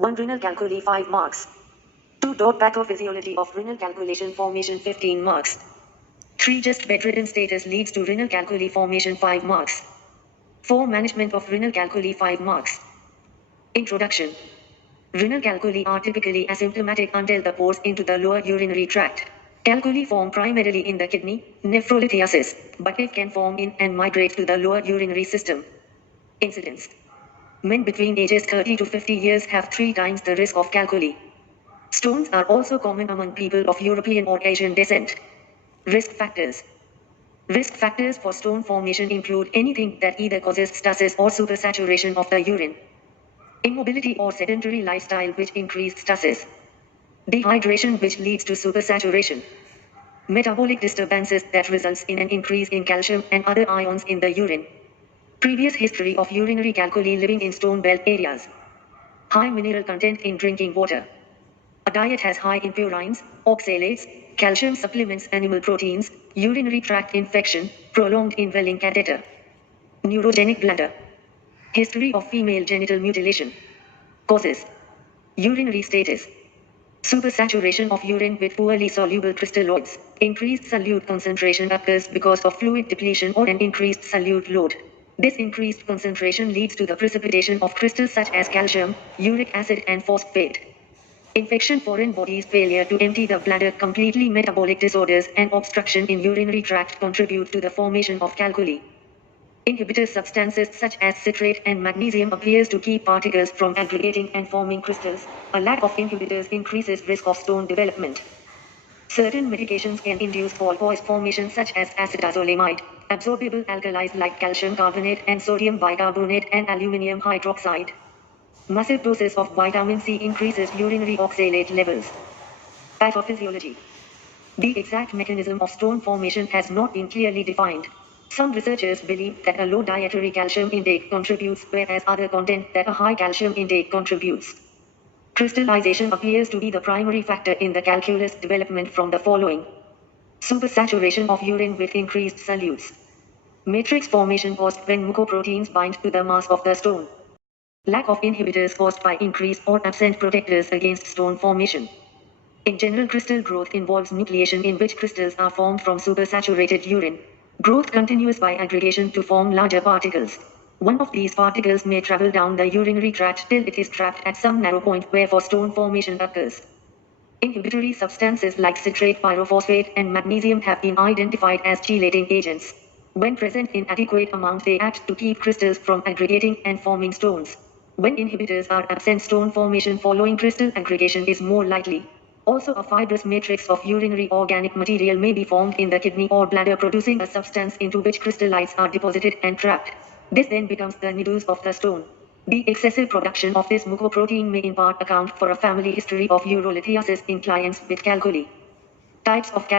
1. Renal calculi 5 marks. 2. Pathophysiology of renal calculation formation 15 marks. 3. Just bedridden status leads to renal calculi formation 5 marks. 4. Management of renal calculi 5 marks. Introduction. Renal calculi are typically asymptomatic until the pores into the lower urinary tract. Calculi form primarily in the kidney, nephrolithiasis, but it can form in and migrate to the lower urinary system. Incidence. Men between ages 30 to 50 years have 3 times the risk of calculi. Stones are also common among people of European or Asian descent. Risk factors. Risk factors for stone formation include anything that either causes stasis or supersaturation of the urine. Immobility or sedentary lifestyle which increase stasis. Dehydration which leads to supersaturation. Metabolic disturbances that results in an increase in calcium and other ions in the urine. Previous history of urinary calculi living in stone belt areas. High mineral content in drinking water. A diet has high in purines, oxalates, calcium supplements, animal proteins, urinary tract infection, prolonged inhaling catheter. Neurogenic bladder. History of female genital mutilation. Causes. Urinary status. Supersaturation of urine with poorly soluble crystalloids. Increased solute concentration occurs because of fluid depletion or an increased solute load. This increased concentration leads to the precipitation of crystals such as calcium, uric acid and phosphate. Infection, foreign bodies, failure to empty the bladder completely, metabolic disorders and obstruction in urinary tract contribute to the formation of calculi. Inhibitor substances such as citrate and magnesium appears to keep particles from aggregating and forming crystals. A lack of inhibitors increases risk of stone development. Certain medications can induce porpoise formation such as acetazolamide, absorbable alkalis like calcium carbonate and sodium bicarbonate and aluminum hydroxide. Massive doses of vitamin C increases urinary oxalate levels. Pathophysiology. The exact mechanism of stone formation has not been clearly defined. Some researchers believe that a low dietary calcium intake contributes, whereas others contend that a high calcium intake contributes. Crystallization appears to be the primary factor in the calculus development from the following. Supersaturation of urine with increased solutes. Matrix formation caused when mucoproteins bind to the mass of the stone. Lack of inhibitors caused by increased or absent protectors against stone formation. In general, crystal growth involves nucleation in which crystals are formed from supersaturated urine. Growth continues by aggregation to form larger particles. One of these particles may travel down the urinary tract till it is trapped at some narrow point where stone formation occurs. Inhibitory substances like citrate, pyrophosphate, and magnesium have been identified as chelating agents. When present in adequate amount, they act to keep crystals from aggregating and forming stones. When inhibitors are absent, stone formation following crystal aggregation is more likely. Also, a fibrous matrix of urinary organic material may be formed in the kidney or bladder, producing a substance into which crystallites are deposited and trapped. This then becomes the nidus of the stone. The excessive production of this mucoprotein may in part account for a family history of urolithiasis in clients with calculi. Types of calculi.